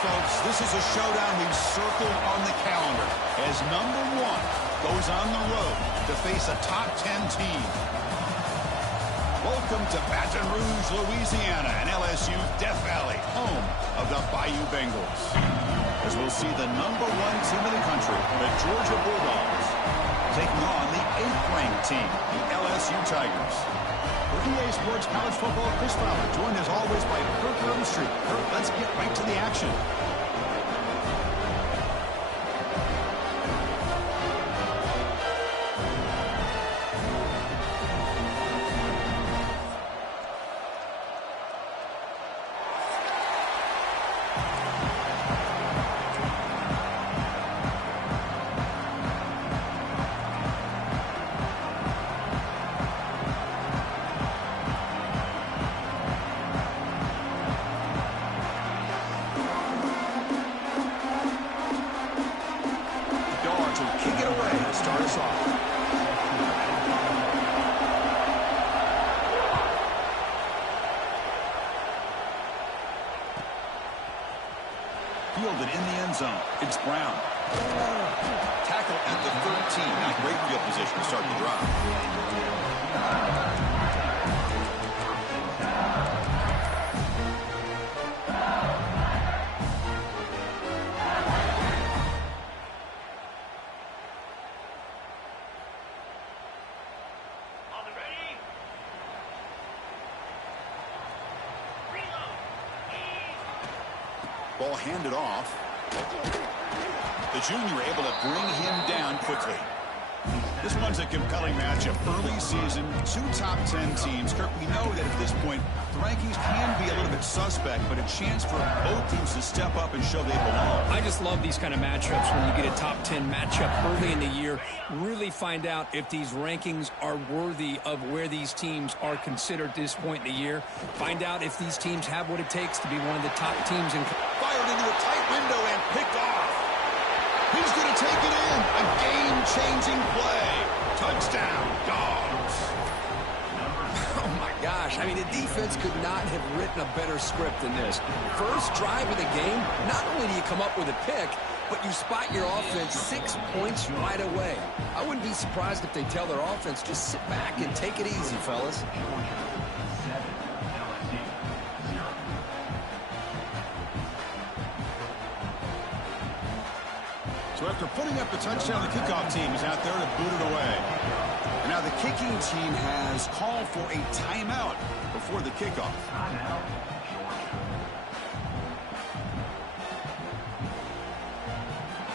Folks, this is a showdown we've circled on the calendar as number 1 goes on the road to face a top 10 team. Welcome to Baton Rouge, Louisiana, and LSU Death Valley, home of the Bayou Bengals. As we'll see the number 1 team in the country, the Georgia Bulldogs, taking on the 8th-ranked team, the LSU Tigers. For EA Sports College Football, Chris Fowler, joined as always by Kirk Street. Kirk, let's get right to the action. Fielded in the end zone. It's Brown. Tackle at the 13. Not great field position to start the drive. Ball handed off. The junior able to bring him down quickly. This one's a compelling matchup. Early season, 2 top 10 teams. Kirk, we know that at this point, the rankings can be a little bit suspect, but a chance for both teams to step up and show they belong. I just love these kind of matchups when you get a top 10 matchup early in the year. Really find out if these rankings are worthy of where these teams are considered at this point in the year. Find out if these teams have what it takes to be one of the top teams in. Fired into a tight window and picked off. He's going to take it in. A game-changing play. Touchdown, Dogs. Oh, my gosh. I mean, the defense could not have written a better script than this. First drive of the game, not only do you come up with a pick, but you spot your offense 6 points right away. I wouldn't be surprised if they tell their offense, just sit back and take it easy, fellas. So after putting up the touchdown, the kickoff team is out there to boot it away. And now the kicking team has called for a timeout before the kickoff.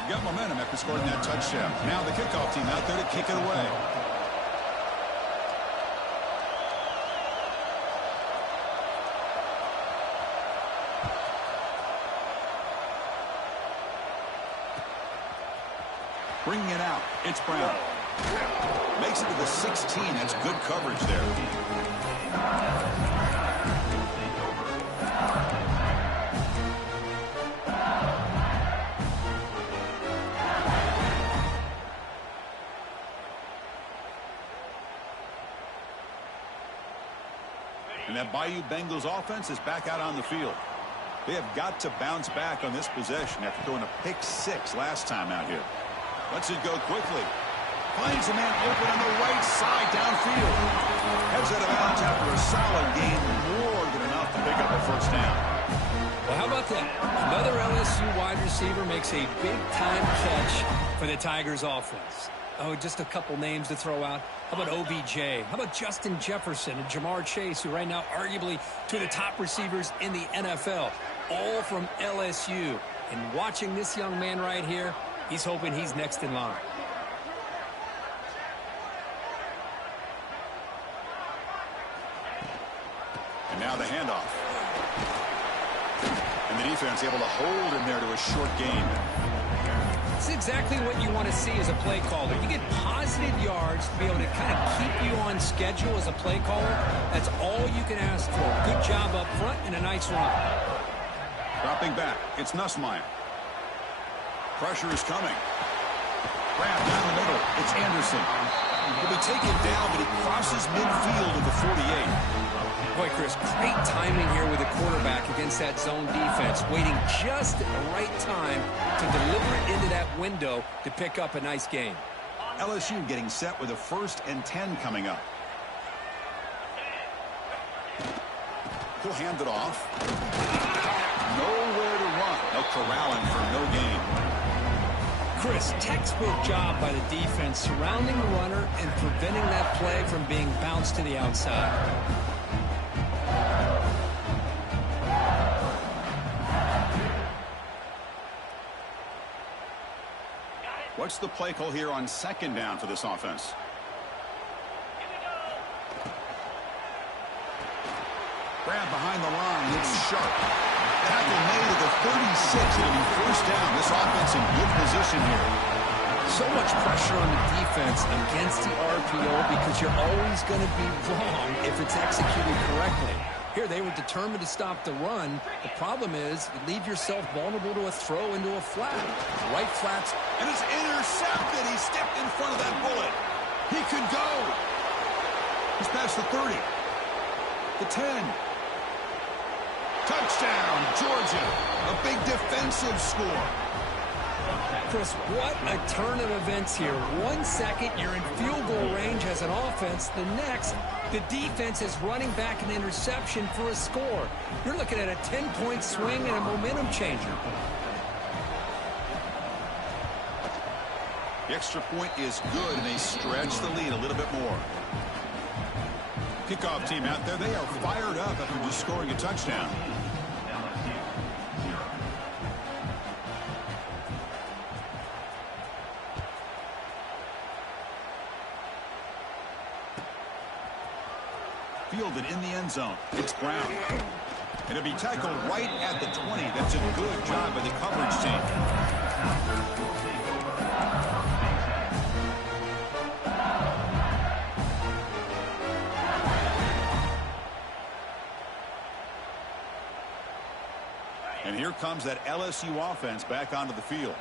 Got momentum after scoring that touchdown. Now the kickoff team out there to kick it away. Bringing it out, it's Brown. Makes it to the 16. That's good coverage there. And that Bayou Bengals offense is back out on the field. They have got to bounce back on this possession after throwing a pick 6 last time out here. Lets it go quickly. Finds a man open on the right side downfield. Heads out of bounds after a solid game. More than enough to pick up a first down. Well, how about that? Another LSU wide receiver makes a big-time catch for the Tigers offense. Oh, just a couple names to throw out. How about OBJ? How about Justin Jefferson and Jamar Chase, who right now arguably two of the top receivers in the NFL, all from LSU. And watching this young man right here, he's hoping he's next in line. And now the handoff. And the defense able to hold him there to a short gain. It's exactly what you want to see as a play caller. You get positive yards to be able to kind of keep you on schedule as a play caller. That's all you can ask for. Good job up front and a nice run. Dropping back, it's Nussmeier. Pressure is coming. Grab down the middle, it's Anderson. He'll be taken down, but he crosses midfield at the 48. Boy, Chris, great timing here with the quarterback against that zone defense, waiting just at the right time to deliver it into that window to pick up a nice gain. LSU getting set with a 1st and 10 coming up. He'll hand it off. Nowhere to run. They'll corral him for no gain. Chris, textbook job by the defense surrounding the runner and preventing that play from being bounced to the outside. What's the play call here on 2nd down for this offense? Grab behind the line. It's Sharp. Tackle made at the 36. It'll be 1st down. This offense in good position here. So much pressure on the defense against the RPO because you're always going to be wrong if it's executed correctly. Here, they were determined to stop the run. The problem is you leave yourself vulnerable to a throw into a flat. Right flats. And it's intercepted. He stepped in front of that bullet. He could go. He's past the 30. The 10. Touchdown, Georgia. A big defensive score. Chris, what a turn of events here. 1 second, you're in field goal range as an offense. The next, the defense is running back an interception for a score. You're looking at a 10-point swing and a momentum changer. The extra point is good, and they stretch the lead a little bit more. Kickoff team out there, they are fired up after just scoring a touchdown. Fielded in the end zone. It's Brown. And it'll be tackled right at the 20. That's a good job by the coverage team. And here comes that LSU offense back onto the field.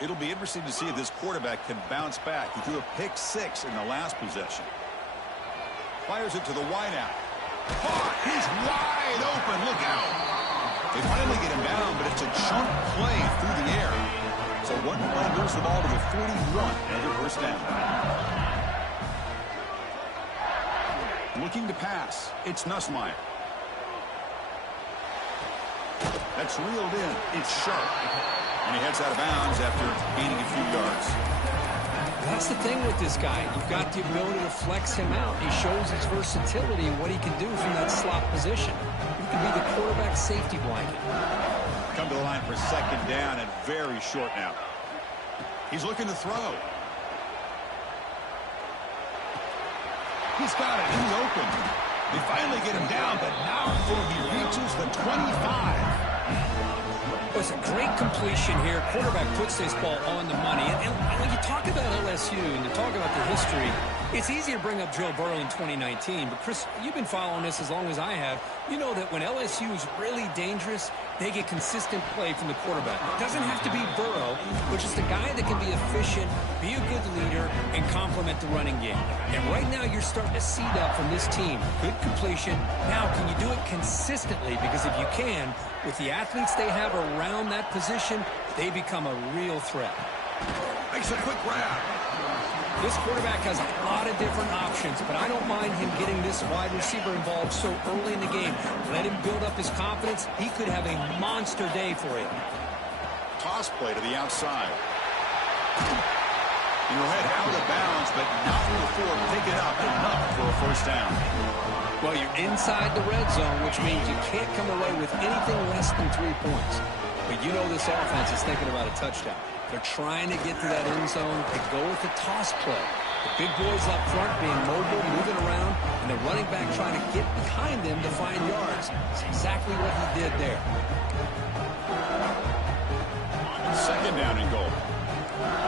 It'll be interesting to see if this quarterback can bounce back. He threw a pick 6 in the last possession. Fires it to the wideout. Caught! He's wide open. Look out. They finally get him down, but it's a chunk play through the air. So one play moves the ball to the 41. Another 1st down. Looking to pass. It's Nussmeier. That's reeled in. It's Sharp. And he heads out of bounds after gaining a few yards. That's the thing with this guy. You've got the ability to flex him out. He shows his versatility and what he can do from that slot position. He can be the quarterback safety blanket. Come to the line for 2nd down and very short now. He's looking to throw. He's got it in the open. They finally get him down, but now before he reaches the 25. Well, it's a great completion here. Quarterback puts this ball on the money. And when you talk about LSU and you talk about the history, it's easy to bring up Joe Burrow in 2019. But, Chris, you've been following this as long as I have. You know that when LSU is really dangerous, they get consistent play from the quarterback. It doesn't have to be Burrow, but just a guy that can be efficient, be a good leader, and complement the running game. And right now you're starting to see that from this team. Good completion. Now, can you do it consistently? Because if you can, with the athletes they have around that position, they become a real threat. Makes a quick grab. This quarterback has a lot of different options, but I don't mind him getting this wide receiver involved so early in the game. Let him build up his confidence. He could have a monster day for you. Toss play to the outside. He'll head out of bounds, but not before picking up enough for a first down. Well, you're inside the red zone, which means you can't come away with anything less than 3 points. But you know this offense is thinking about a touchdown. They're trying to get to that end zone. They go with the toss play. The big boys up front being mobile, moving around, and the running back trying to get behind them to find yards. That's exactly what he did there. Second down and goal.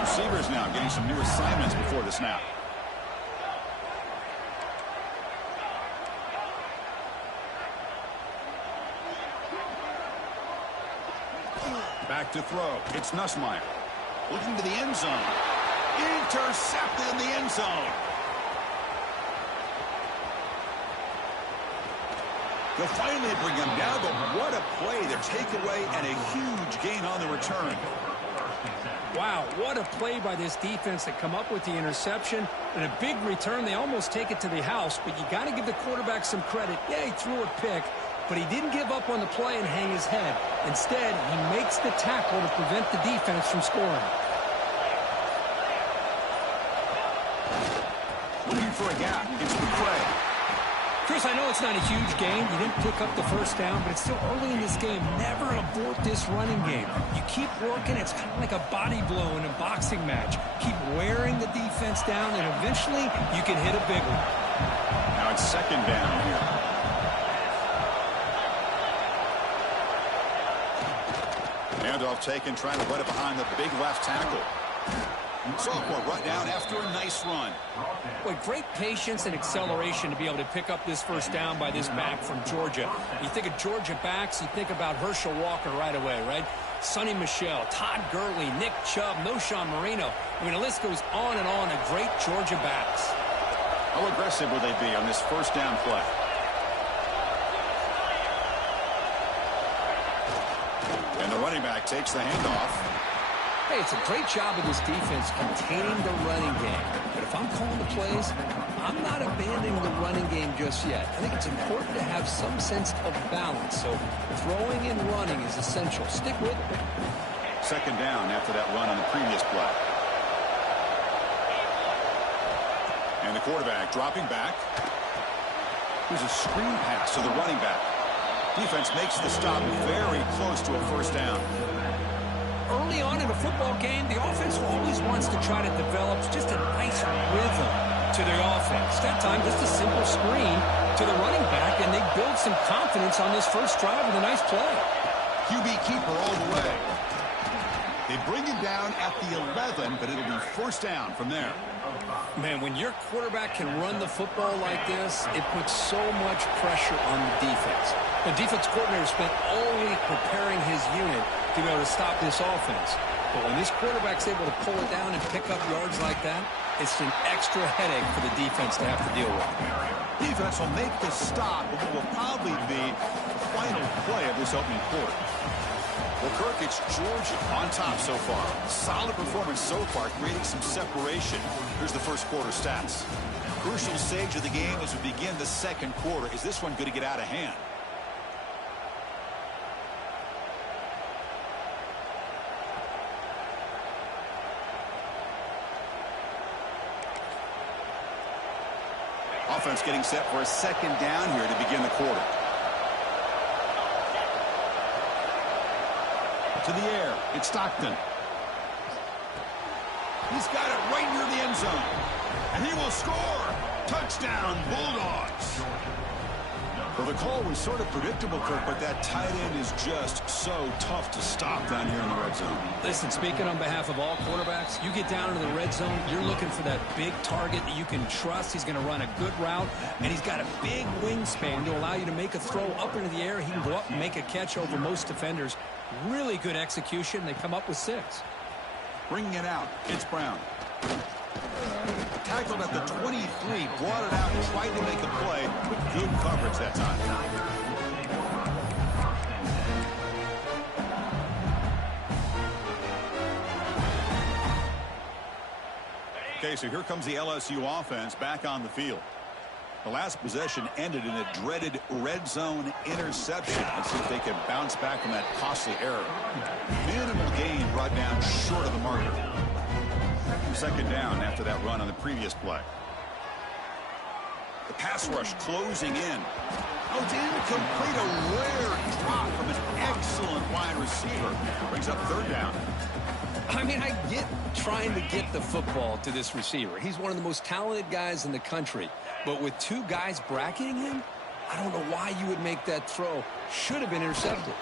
Receivers now getting some new assignments before the snap. Back to throw. It's Nussmeier. Looking to the end zone. Intercepted in the end zone. They'll finally bring him down, but what a play. Their takeaway and a huge gain on the return. Wow, what a play by this defense to come up with the interception and a big return. They almost take it to the house, but you got to give the quarterback some credit. Yeah, he threw a pick, but he didn't give up on the play and hang his head. Instead, he makes the tackle to prevent the defense from scoring. Looking for a gap. It's McCray. Chris, I know it's not a huge game. You didn't pick up the first down, but it's still early in this game. Never abort this running game. You keep working. It's kind of like a body blow in a boxing match. Keep wearing the defense down, and eventually you can hit a big one. Now it's second down here. Handoff taken, trying to put it behind the big left tackle. Sophomore right down after a nice run. Boy, great patience and acceleration to be able to pick up this first down by this back from Georgia. You think of Georgia backs, you think about Herschel Walker right away, right? Sonny Michel, Todd Gurley, Nick Chubb, Noshawn Marino. I mean, the list goes on and on of great Georgia backs. How aggressive will they be on this first down play? And the running back takes the handoff. Hey, it's a great job of this defense containing the running game. But if I'm calling the plays, I'm not abandoning the running game just yet. I think it's important to have some sense of balance. So throwing and running is essential. Stick with it. Second down after that run on the previous play. And the quarterback dropping back. Here's a screen pass to the running back. Defense makes the stop very close to a first down. Early on in a football game, the offense always wants to try to develop just a nice rhythm to their offense. That time, just a simple screen to the running back, and they build some confidence on this first drive with a nice play. QB keeper all the way. They bring him down at the 11, but it'll be first down from there. Man, when your quarterback can run the football like this, it puts so much pressure on the defense. The defense coordinator spent all week preparing his unit to be able to stop this offense. But when this quarterback's able to pull it down and pick up yards like that, it's an extra headache for the defense to have to deal with. Defense will make the stop, but what will probably be the final play of this opening quarter. Well, Kirk, it's Georgia on top so far. Solid performance so far, creating some separation. Here's the first quarter stats. Crucial stage of the game as we begin the second quarter. Is this one going to get out of hand? Offense getting set for a second down here to begin the quarter. To the air, it's Stockton. He's got it right near the end zone. And he will score. Touchdown, Bulldogs. Well, the call was sort of predictable, Kirk, but that tight end is just so tough to stop down here in the red zone. Listen, speaking on behalf of all quarterbacks, you get down into the red zone, you're looking for that big target that you can trust. He's going to run a good route, and he's got a big wingspan to allow you to make a throw up into the air. He can go up and make a catch over most defenders. Really good execution. They come up with 6. Bringing it out, it's Brown. Tackled at the 23, brought it out and tried to make a play with good coverage that time. Okay, so here comes the LSU offense back on the field. The last possession ended in a dreaded red zone interception. Let's see if they can bounce back from that costly error. Minimal gain brought down short of the marker. Second down after that run on the previous play. The pass rush closing in. Oh, it's incomplete. A rare drop from an excellent wide receiver. Brings up third down. I mean, I get trying to get the football to this receiver. He's one of the most talented guys in the country. But with 2 guys bracketing him, I don't know why you would make that throw. Should have been intercepted.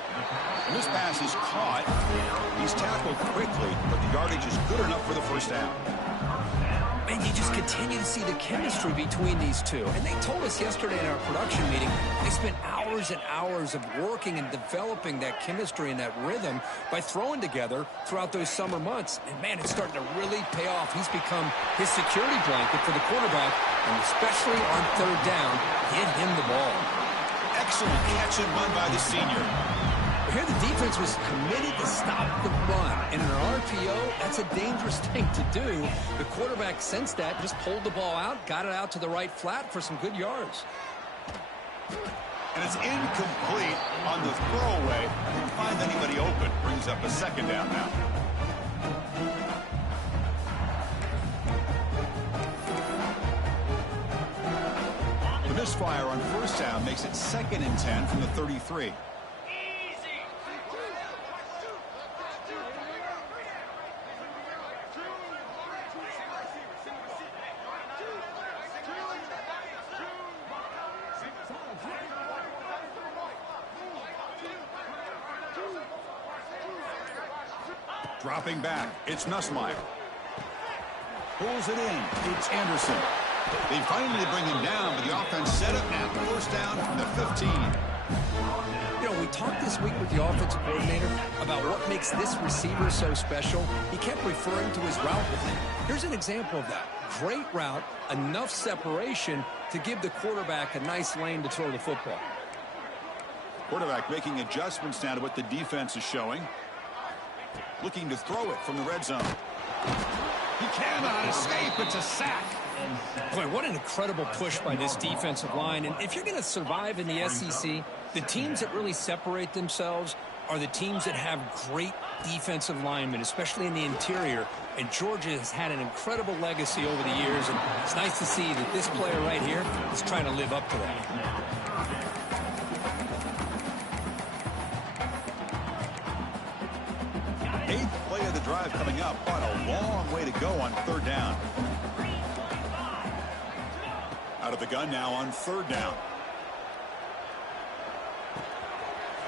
And this pass is caught. He's tackled quickly, but the yardage is good enough for the first down. And you just continue to see the chemistry between these two. And they told us yesterday in our production meeting, they spent hours and hours of working and developing that chemistry and that rhythm by throwing together throughout those summer months. And, man, it's starting to really pay off. He's become his security blanket for the quarterback, and especially on third down, get him the ball. Excellent catch and run by the senior. Here the defense was committed to stop the run. And in an RPO, that's a dangerous thing to do. The quarterback sensed that, just pulled the ball out, got it out to the right flat for some good yards. And it's incomplete on the throwaway. Didn't find anybody open. Brings up a second down now. The misfire on first down makes it 2nd and 10 from the 33. Dropping back, it's Nussmeier. Pulls it in, it's Anderson. They finally bring him down, but the offense set up now. First down from the 15. You know, we talked this week with the offensive coordinator about what makes this receiver so special. He kept referring to his route with him. Here's an example of that. Great route, enough separation to give the quarterback a nice lane to throw the football. Quarterback making adjustments now to what the defense is showing. Looking to throw it from the red zone. He cannot escape. It's a sack. Boy, what an incredible push by this defensive line. And if you're going to survive in the SEC, the teams that really separate themselves are the teams that have great defensive linemen, especially in the interior. And Georgia has had an incredible legacy over the years. And it's nice to see that this player right here is trying to live up to that. Eighth play of the drive coming up, but a long way to go on third down. Out of the gun now on third down.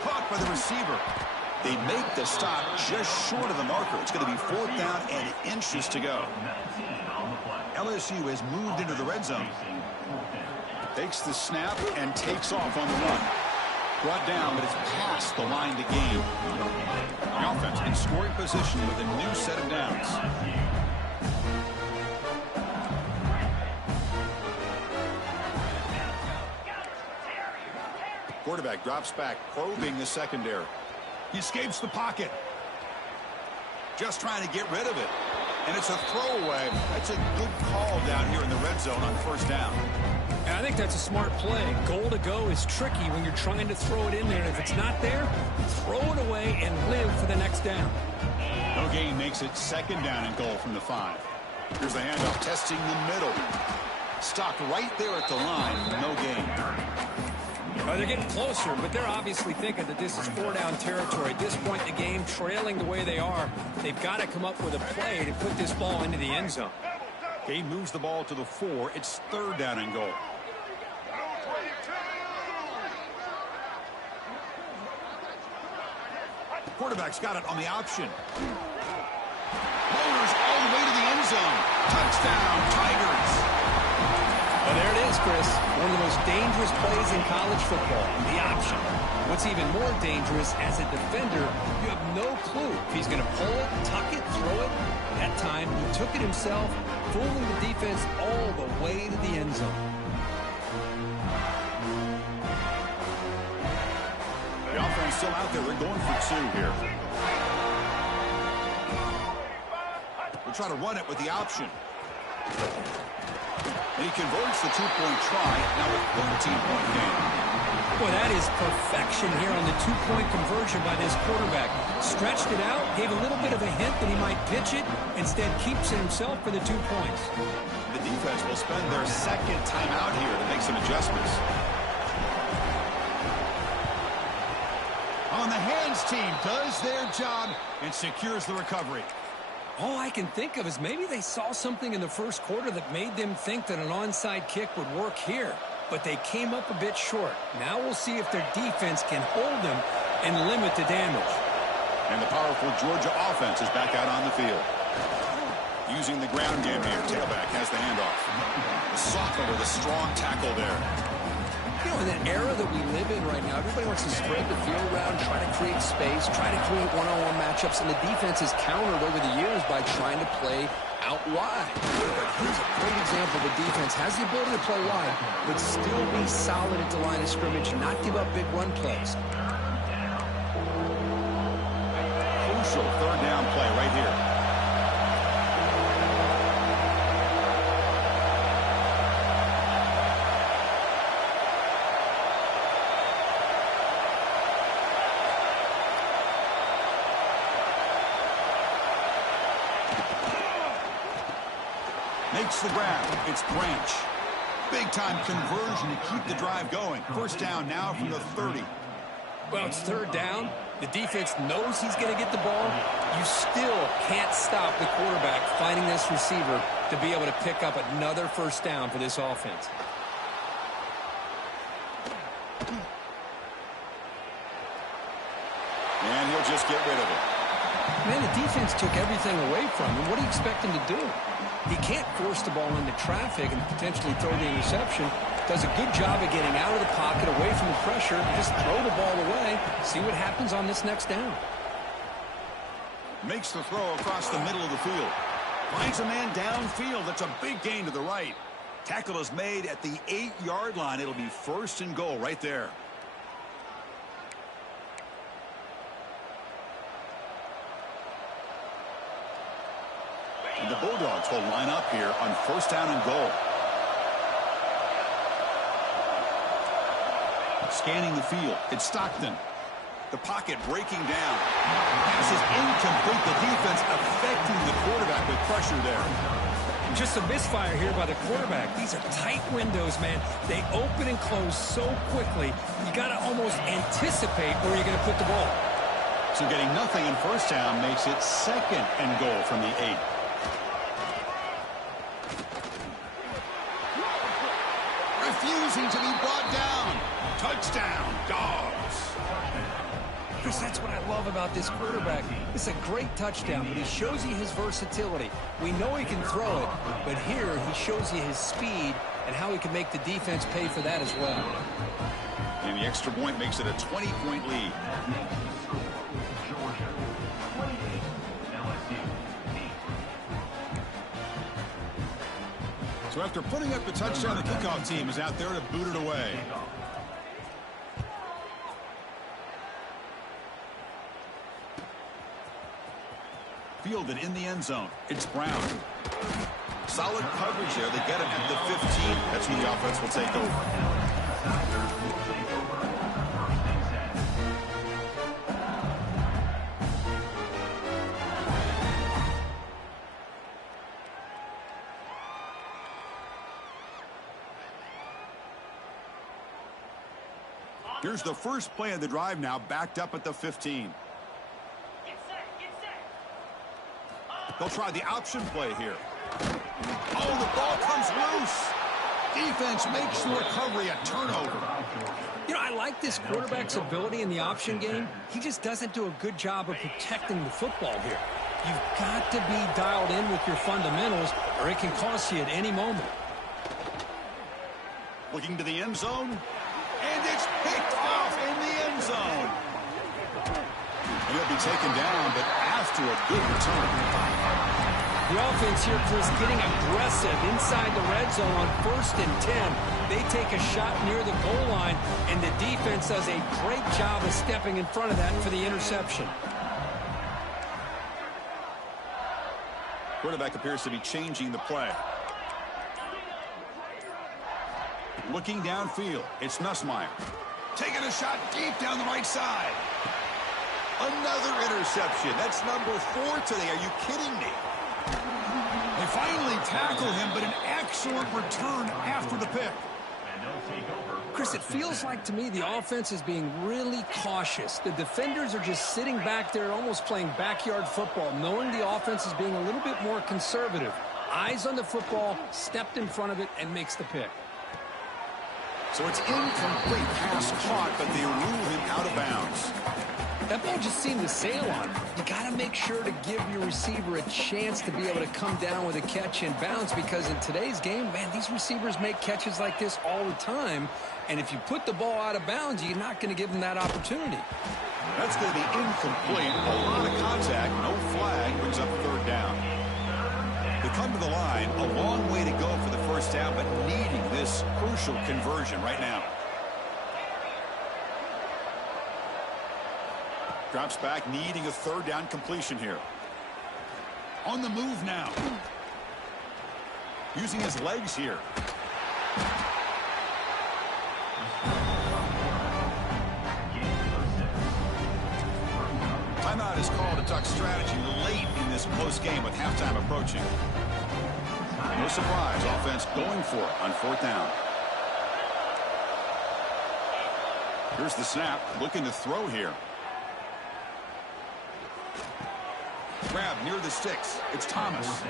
Caught by the receiver. They make the stop just short of the marker. It's going to be 4th down and inches to go. LSU has moved into the red zone. Takes the snap and takes off on the run. Brought down, but it's past the line to gain. The offense in scoring position with a new set of downs. Quarterback drops back, probing the secondary. He escapes the pocket. Just trying to get rid of it. And it's a throwaway. That's a good call down here in the red zone on first down. And I think that's a smart play. Goal to go is tricky when you're trying to throw it in there. And if it's not there, throw it away and live for the next down. No gain makes it 2nd down and goal from the 5. Here's the handoff, testing the middle. Stopped right there at the line. No gain. They're getting closer, but they're obviously thinking that this is 4-down territory. At this point in the game, trailing the way they are, they've got to come up with a play to put this ball into the end zone. Game moves the ball to the 4. It's 3rd down and goal. Quarterback's got it on the option. Motors all the way to the end zone. Touchdown, Tigers. Well, there it is, Chris. One of the most dangerous plays in college football, the option. What's even more dangerous, as a defender, you have no clue if he's going to pull it, tuck it, throw it. That time, he took it himself, fooling the defense all the way to the end zone. The offense still out there. They're going for two here. We'll try to run it with the option. And he converts the two-point try, now a 13-point game. Boy, that is perfection here on the two-point conversion by this quarterback. Stretched it out, gave a little bit of a hint that he might pitch it, instead keeps it himself for the 2 points. The defense will spend their second timeout here to make some adjustments. On the hands team does their job and secures the recovery. All I can think of is maybe they saw something in the first quarter that made them think that an onside kick would work here. But they came up a bit short. Now we'll see if their defense can hold them and limit the damage. And the powerful Georgia offense is back out on the field. Using the ground game here. Tailback has the handoff. The sophomore with a strong tackle there. You know, in the era that we live in right now, everybody wants to spread the field around, try to create space, try to create one-on-one matchups, and the defense has countered over the years by trying to play out wide. But here's a great example. The defense has the ability to play wide, but still be solid at the line of scrimmage, not give up big run plays. Crucial third down play right here. Makes the grab. It's Branch. Big-time conversion to keep the drive going. First down now from the 30. Well, it's third down. The defense knows he's going to get the ball. You still can't stop the quarterback finding this receiver to be able to pick up another first down for this offense. And he'll just get rid of it. Man, the defense took everything away from him. What do you expect him to do? He can't force the ball into traffic and potentially throw the interception. Does a good job of getting out of the pocket, away from the pressure, just throw the ball away, see what happens on this next down. Makes the throw across the middle of the field. Finds a man downfield. That's a big gain to the right. Tackle is made at the 8-yard line. It'll be first and goal right there. And the Bulldogs will line up here on first down and goal. Scanning the field. It's Stockton. The pocket breaking down. Pass is incomplete. The defense affecting the quarterback with pressure there. Just a misfire here by the quarterback. These are tight windows, man. They open and close so quickly. You got to almost anticipate where you're going to put the ball. So getting nothing in first down makes it second and goal from the 8. Refusing to be brought down. Touchdown, Dogs. Chris, that's what I love about this quarterback. It's a great touchdown, but he shows you his versatility. We know he can throw it, but here he shows you his speed and how he can make the defense pay for that as well. And the extra point makes it a 20-point lead. So after putting up the touchdown, the kickoff team is out there to boot it away. Fielded in the end zone. It's Brown. Solid coverage there. They get him at the 15. That's where the offense will take over. Here's the first play of the drive now, backed up at the 15. They'll try the option play here. Oh, the ball comes loose. Defense makes the recovery a turnover. You know, I like this quarterback's ability in the option game. He just doesn't do a good job of protecting the football here. You've got to be dialed in with your fundamentals, or it can cost you at any moment. Looking to the end zone, and it's picked off in the end zone. And he'll be taken down, but after a good return. The offense here, Chris, getting aggressive inside the red zone on 1st and 10. They take a shot near the goal line, and the defense does a great job of stepping in front of that for the interception. Quarterback appears to be changing the play. Looking downfield, it's Nussmeier. Taking a shot deep down the right side. Another interception. That's number 4 today. Are you kidding me? They finally tackle him, but an excellent return after the pick. Chris, it feels like to me the offense is being really cautious. The defenders are just sitting back there almost playing backyard football, knowing the offense is being a little bit more conservative. Eyes on the football, stepped in front of it, and makes the pick. So it's incomplete pass caught, but they rule him out of bounds. That ball just seemed to sail on him. You got to make sure to give your receiver a chance to be able to come down with a catch and bounce, because in today's game, man, these receivers make catches like this all the time. And if you put the ball out of bounds, you're not going to give them that opportunity. That's going to be incomplete. A lot of contact, no flag, brings up 3rd down. They come to the line, a long way to go for the first down, but needing this crucial conversion right now. Drops back, needing a 3rd down completion here. On the move now. Using his legs here. Timeout is called to talk strategy late in this close game with halftime approaching. No surprise, offense going for it on 4th down. Here's the snap, looking to throw here. Grab near the sticks. It's Thomas.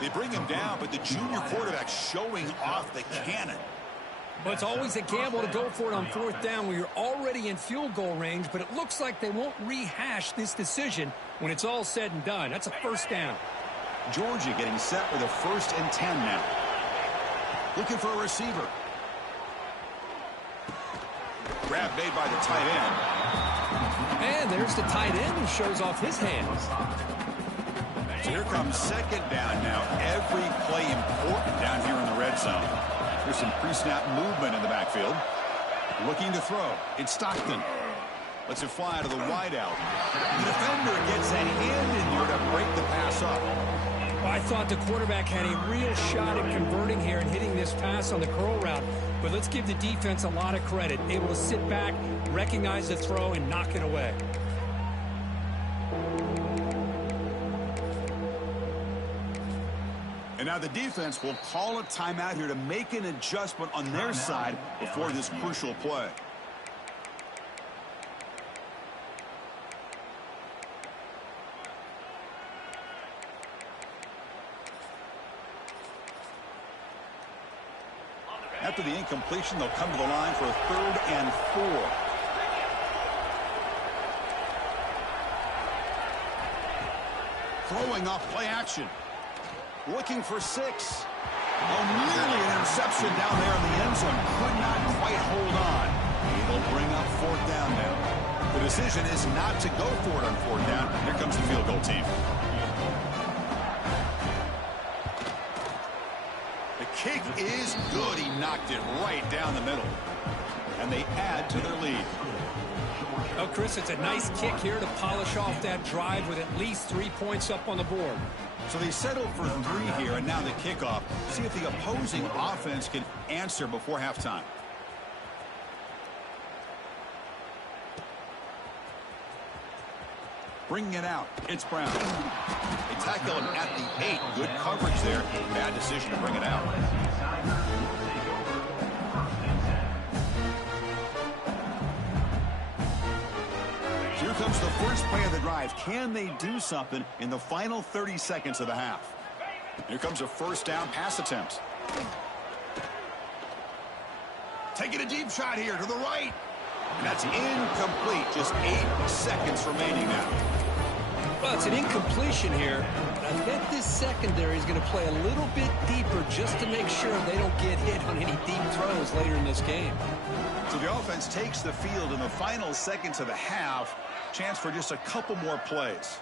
They bring him down, but the junior quarterback showing off the cannon. Well, it's always a gamble to go for it on 4th down where you're already in field goal range, but it looks like they won't rehash this decision when it's all said and done. That's a 1st down. Georgia getting set with a 1st and 10 now. Looking for a receiver. Grab made by the tight end. And there's the tight end who shows off his hands. So here comes 2nd down now. Every play important down here in the red zone. There's some pre-snap movement in the backfield. Looking to throw. It's Stockton. Lets it fly to the wideout. The defender gets a hand in there to break the pass up. Well, I thought the quarterback had a real shot at converting here and hitting this pass on the curl route. But let's give the defense a lot of credit. Able to sit back, recognize the throw, and knock it away. And now the defense will call a timeout here to make an adjustment on their side before this crucial play. After the incompletion, they'll come to the line for a 3rd and 4. Throwing off play action. Looking for 6. Oh, nearly an interception down there in the end zone. Could not quite hold on. It'll bring up 4th down now. The decision is not to go for it on 4th down. Here comes the field goal team. The kick is good. He knocked it right down the middle. And they add to their lead. Oh, Chris, it's a nice kick here to polish off that drive with at least 3 points up on the board. So they settled for 3 here, and now the kickoff. See if the opposing offense can answer before halftime. Bringing it out, it's Brown. They tackle him at the 8. Good coverage there. Bad decision to bring it out. Here comes the first play of the drive. Can they do something in the final 30 seconds of the half? Here comes a 1st down pass attempt. Taking a deep shot here to the right. And that's incomplete. Just 8 seconds remaining now. Well, it's an incompletion here. I bet this secondary is going to play a little bit deeper just to make sure they don't get hit on any deep throws later in this game. So the offense takes the field in the final seconds of the half. Chance for just a couple more plays.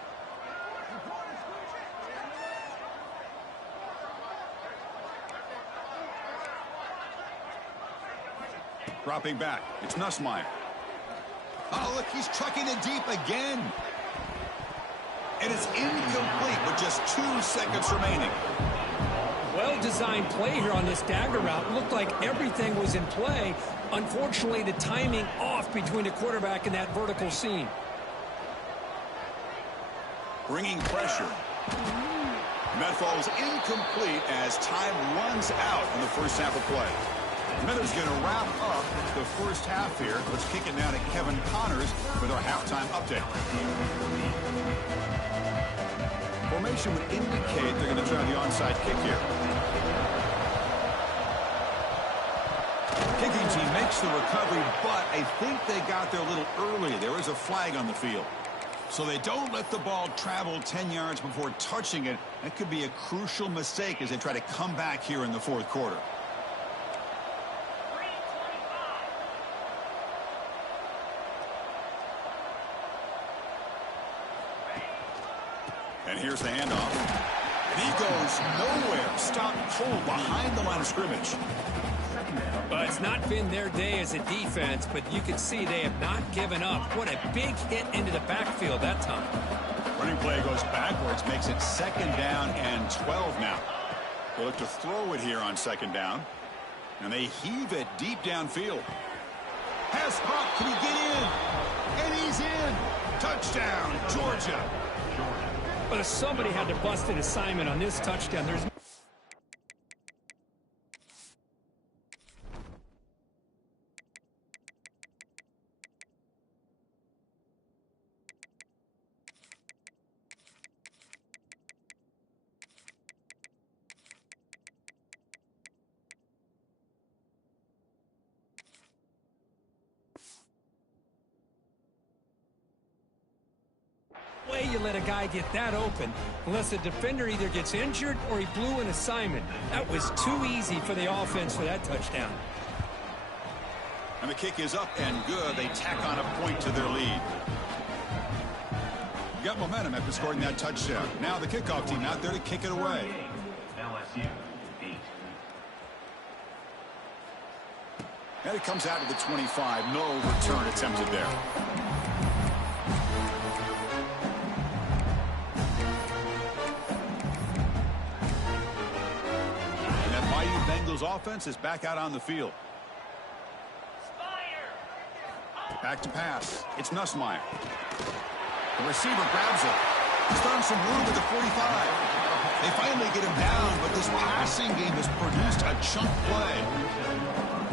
Dropping back. It's Nussmeier. Oh, look, he's trucking it deep again. And it's incomplete with just 2 seconds remaining. Well-designed play here on this dagger route. Looked like everything was in play. Unfortunately, the timing off between the quarterback and that vertical seam. Bringing pressure. And that falls incomplete as time runs out in the first half of play. Smithers going to wrap up the first half here. Let's kick it now to Kevin Connors with our halftime update. Formation would indicate they're going to try the onside kick here. Kicking team makes the recovery, but I think they got there a little early. There is a flag on the field. So they don't let the ball travel 10 yards before touching it. That could be a crucial mistake as they try to come back here in the fourth quarter. And here's the handoff. And he goes nowhere. Stopped cold behind the line of scrimmage. But it's not been their day as a defense, but you can see they have not given up. What a big hit into the backfield that time. Running play goes backwards, makes it 2nd down and 12 now. They look to throw it here on 2nd down. And they heave it deep downfield. Pass pop, can he get in? And he's in. Touchdown, Georgia. But if somebody had to bust an assignment on this touchdown, there's... way you let a guy get that open unless the defender either gets injured or he blew an assignment. That was too easy for the offense for that touchdown. And the kick is up and good. They tack on a point to their lead. Got momentum after scoring that touchdown. Now the kickoff team out there to kick it away. And it comes out to the 25. No return attempted there. Offense is back out on the field. Back to pass. It's Nussmeier. The receiver grabs it. He's found some room at the 45. They finally get him down, but this passing game has produced a chunk play.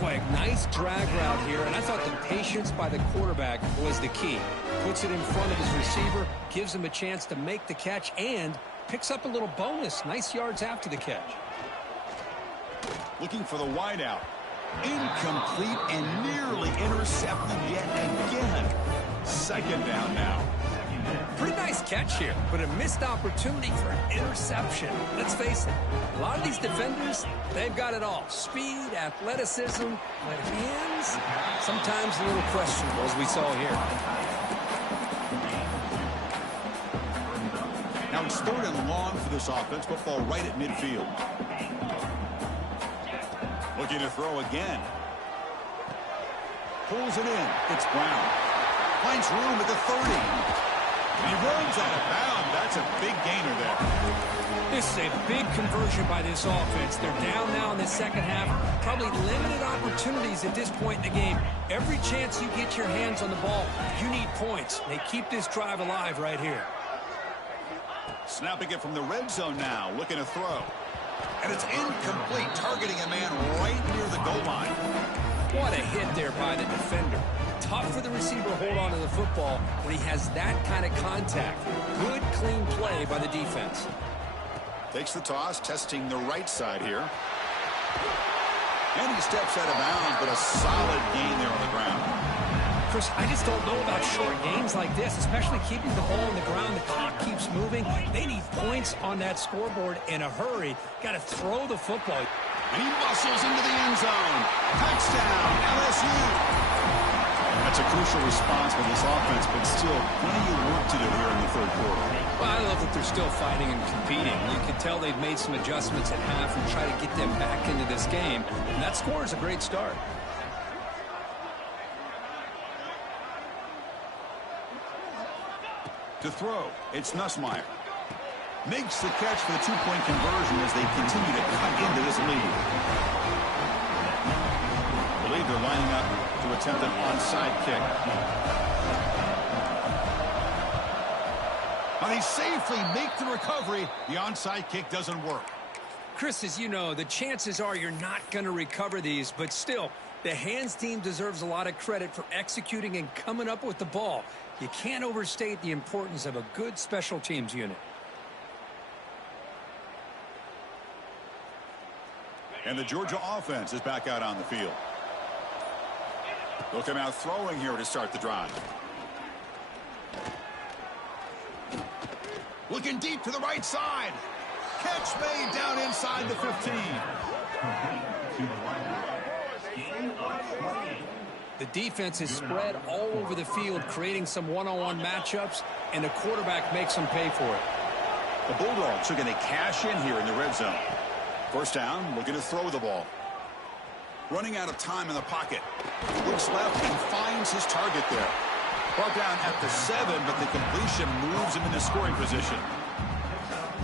Boy, a nice drag route here, and I thought the patience by the quarterback was the key. Puts it in front of his receiver, gives him a chance to make the catch, and picks up a little bonus. Nice yards after the catch. Looking for the wideout. Incomplete and nearly intercepted yet again. 2nd down now. Pretty nice catch here, but a missed opportunity for an interception. Let's face it, a lot of these defenders, they've got it all. Speed, athleticism, but hands, sometimes a little questionable, as we saw here. Now it's 3rd and long for this offense. Football right at midfield. Looking to throw again. Pulls it in. It's Brown. Finds room at the 30. And he runs out of bounds. That's a big gainer there. This is a big conversion by this offense. They're down now in the 2nd half. Probably limited opportunities at this point in the game. Every chance you get your hands on the ball, you need points. They keep this drive alive right here. Snapping it from the red zone now. Looking to throw. And it's incomplete, targeting a man right near the goal line. What a hit there by the defender. Tough for the receiver to hold on to the football when he has that kind of contact. Good, clean play by the defense. Takes the toss, testing the right side here. And he steps out of bounds, but a solid gain there on the ground. Chris, I just don't know about short gains like this, especially keeping the ball on the ground. The clock keeps moving. They need points on that scoreboard in a hurry. Got to throw the football. And he muscles into the end zone. Touchdown, LSU. That's a crucial response for this offense, but still plenty of work to do here in the third quarter. Well, I love that they're still fighting and competing. You can tell they've made some adjustments at half and try to get them back into this game. And that score is a great start. To throw, it's Nussmeier. Makes the catch for the two-point conversion as they continue to cut into this lead. I believe they're lining up to attempt an onside kick. But they safely make the recovery. The onside kick doesn't work. Chris, as you know, the chances are you're not going to recover these, but still, the hands team deserves a lot of credit for executing and coming up with the ball. You can't overstate the importance of a good special teams unit. And the Georgia offense is back out on the field. Look at him out throwing here to start the drive. Looking deep to the right side. Catch made down inside the 15. The defense is spread all over the field, creating some one-on-one matchups, and the quarterback makes them pay for it. The Bulldogs are going to cash in here in the red zone. First down, looking to throw the ball. Running out of time in the pocket. Looks left and finds his target there. Brought down at the 7, but the completion moves him into scoring position.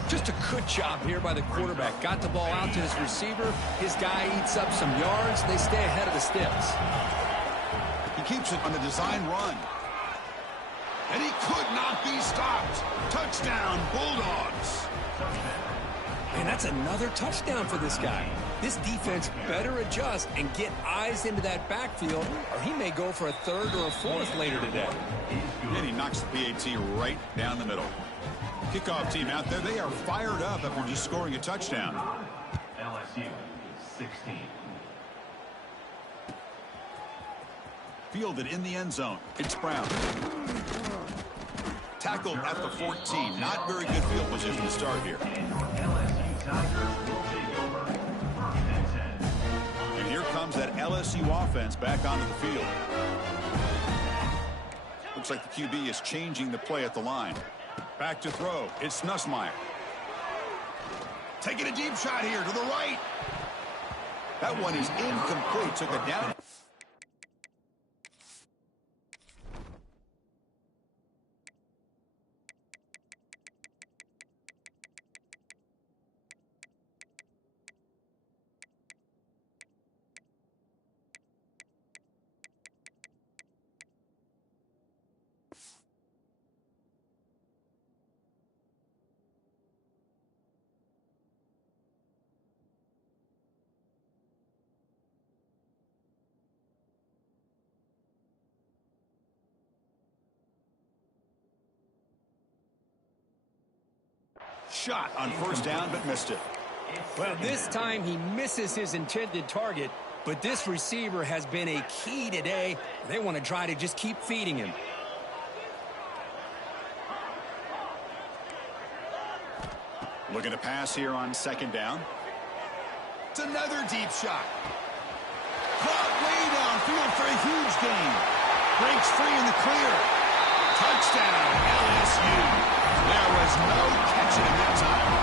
Just a good job here by the quarterback. Got the ball out to his receiver. His guy eats up some yards. They stay ahead of the sticks. He keeps it on the design run. And he could not be stopped. Touchdown, Bulldogs. And that's another touchdown for this guy. This defense better adjust and get eyes into that backfield, or he may go for a third or a fourth later today. And he knocks the PAT right down the middle. Kickoff team out there, they are fired up after just scoring a touchdown. LSU 16. Fielded in the end zone. It's Brown. Tackled at the 14. Not very good field position to start here. And here comes that LSU offense back onto the field. Looks like the QB is changing the play at the line. Back to throw. It's Nussmeier. Taking a deep shot here to the right. That one is incomplete. Took it down. Shot on first down, but missed it. Well, this time he misses his intended target, but this receiver has been a key today. They want to try to just keep feeding him. Looking to pass here on second down. It's another deep shot. Caught way downfield for a huge gain. Breaks free in the clear. Touchdown, LSU. There was no catching him that time.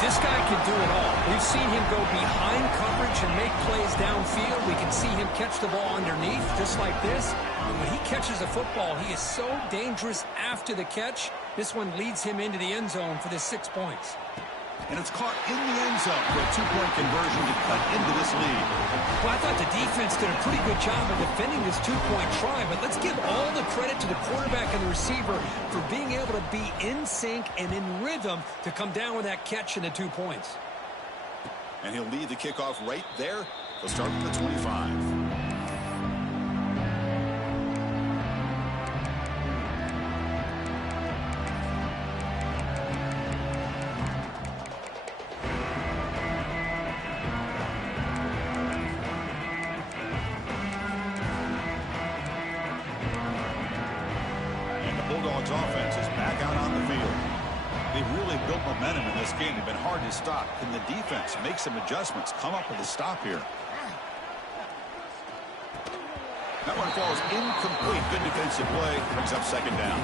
This guy can do it all. We've seen him go behind coverage and make plays downfield. We can see him catch the ball underneath, just like this. And when he catches a football, he is so dangerous after the catch. This one leads him into the end zone for the 6 points. And it's caught in the end zone for a two-point conversion to cut into this lead. Well, I thought the defense did a pretty good job of defending this two-point try, but let's give all the credit to the quarterback and the receiver for being able to be in sync and in rhythm to come down with that catch and the 2 points. And he'll lead the kickoff right there. He'll start from the 25. And the Bulldogs offense is back out on the field. They've really built momentum in this game. They've been hard to stop. Can the defense make some adjustments, come up with a stop here? That one falls incomplete. Good defensive play. Brings up second down.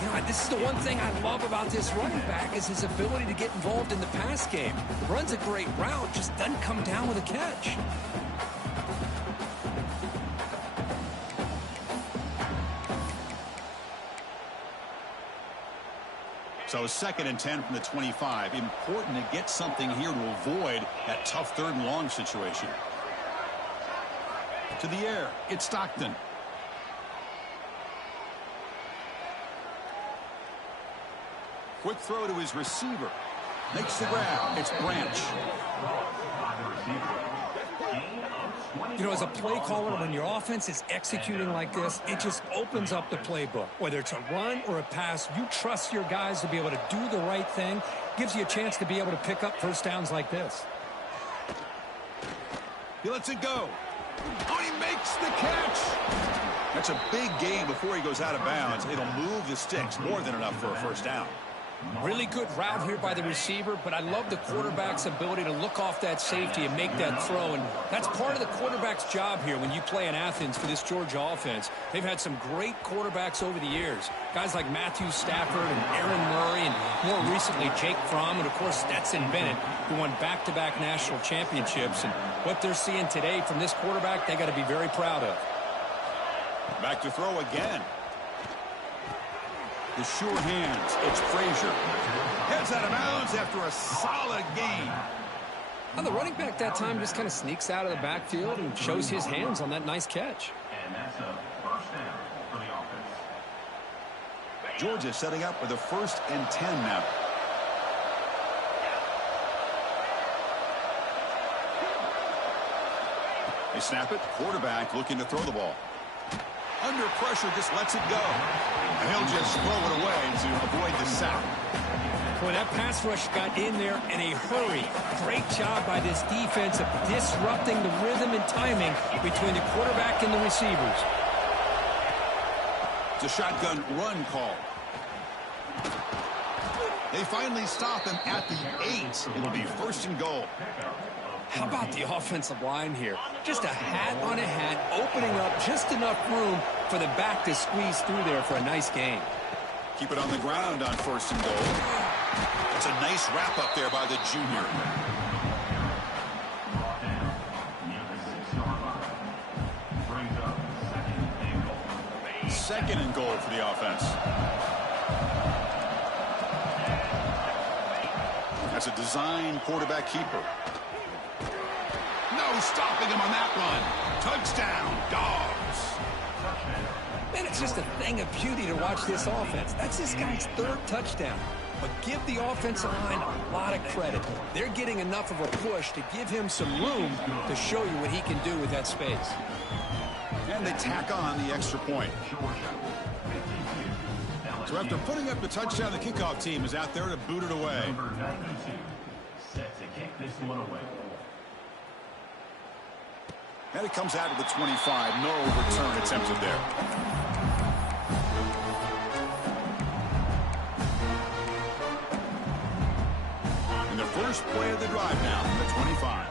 You know, this is the one thing I love about this running back is his ability to get involved in the pass game. Runs a great route, just doesn't come down with a catch. So 2nd and 10 from the 25. Important to get something here to avoid that tough 3rd and long situation. To the air, it's Stockton. Quick throw to his receiver. Makes the grab. It's Branch. You know, as a play caller, when your offense is executing like this, it just opens up the playbook. Whether it's a run or a pass, you trust your guys to be able to do the right thing. Gives you a chance to be able to pick up first downs like this. He lets it go. Oh, he makes the catch. That's a big gain before he goes out of bounds. It'll move the sticks. More than enough for a first down. Really good route here by the receiver, but I love the quarterback's ability to look off that safety and make that throw, and that's part of the quarterback's job here when you play in Athens for this Georgia offense. They've had some great quarterbacks over the years, guys like Matthew Stafford and Aaron Murray, and more recently Jake Fromm, and of course Stetson Bennett, who won back-to-back national championships. And what they're seeing today from this quarterback, they got to be very proud of. Back to throw again. The sure hands. It's Frazier. Heads out of bounds after a solid gain. Well, the running back that time just kind of sneaks out of the backfield and shows his hands on that nice catch. And that's a first down for the offense. Georgia setting up with a 1st and 10 now. They snap it. Quarterback looking to throw the ball. Under pressure, just lets it go. And he'll just throw it away to avoid the sack. Boy, that pass rush got in there in a hurry. Great job by this defense of disrupting the rhythm and timing between the quarterback and the receivers. It's a shotgun run call. They finally stop him at the 8. It'll be 1st and goal. How about the offensive line here? Just a hat on a hat, opening up just enough room for the back to squeeze through there for a nice gain. Keep it on the ground on 1st and goal. It's a nice wrap up there by the junior. Brought down near the 6-yard line. Brings up 2nd and goal. 2nd and goal for the offense. That's a design quarterback keeper. No stopping him on that run. Touchdown, Dogs. Man, it's just a thing of beauty to watch this offense. That's this guy's 3rd touchdown. But give the offensive line a lot of credit. They're getting enough of a push to give him some room to show you what he can do with that space. And they tack on the extra point. So after putting up the touchdown, the kickoff team is out there to boot it away. Number 92 set to kick this one away. And it comes out of the 25. No return attempted there. And the first play of the drive now from the 25.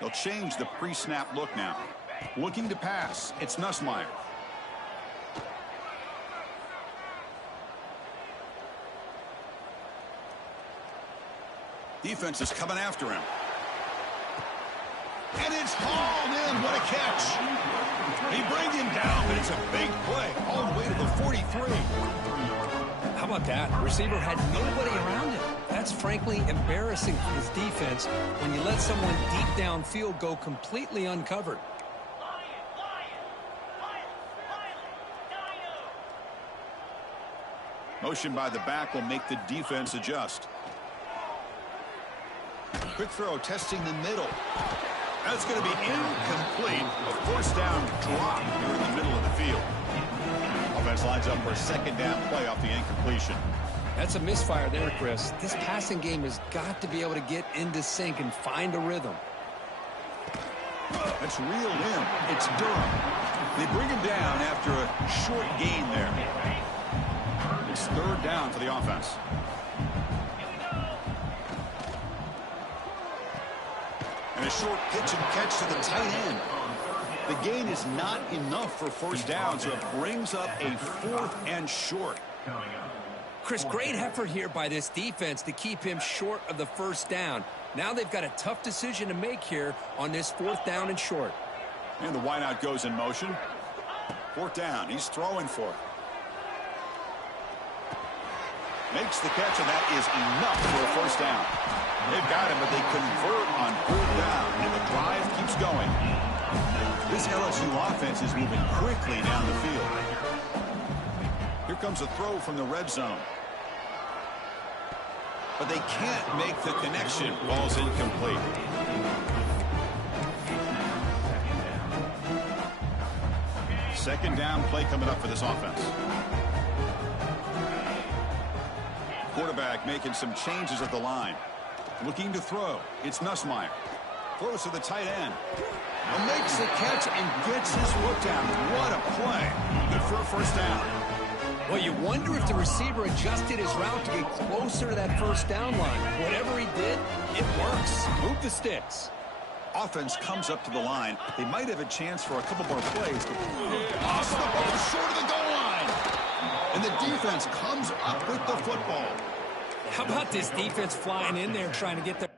They'll change the pre-snap look now. Looking to pass. It's Nussmeier. Defense is coming after him. And it's hauled in. What a catch. He brings him down, but it's a big play. All the way to the 43. How about that? The receiver had nobody around him. That's frankly embarrassing for his defense when you let someone deep downfield go completely uncovered. Motion by the back will make the defense adjust. Quick throw testing the middle. That's going to be incomplete. A 4th down drop here in the middle of the field. Offense lines up for a 2nd down play off the incompletion. That's a misfire there, Chris. This passing game has got to be able to get into sync and find a rhythm. That's reeled in. It's Durham. They bring him down after a short gain there. It's third down for the offense. And a short pitch and catch to the tight end. The gain is not enough for first down, so it brings up a 4th and short. Chris, great effort here by this defense to keep him short of the first down. Now they've got a tough decision to make here on this 4th down and short. And the wideout goes in motion. 4th down. He's throwing for it. Makes the catch, and that is enough for a first down. They've got him, but they convert on 4th down, and the drive keeps going. This LSU offense is moving quickly down the field. Here comes a throw from the red zone. But they can't make the connection. Ball's incomplete. Second down play coming up for this offense. Quarterback making some changes at the line. Looking to throw. It's Nussmeier. Throws to the tight end. Makes the catch and gets his foot down. What a play. Good for a first down. Well, you wonder if the receiver adjusted his route to get closer to that first down line. Whatever he did, it works. Move the sticks. Offense comes up to the line. They might have a chance for a couple more plays. Off the ball, short of the goal line. And the defense comes up with the football. How about this defense flying in there trying to get the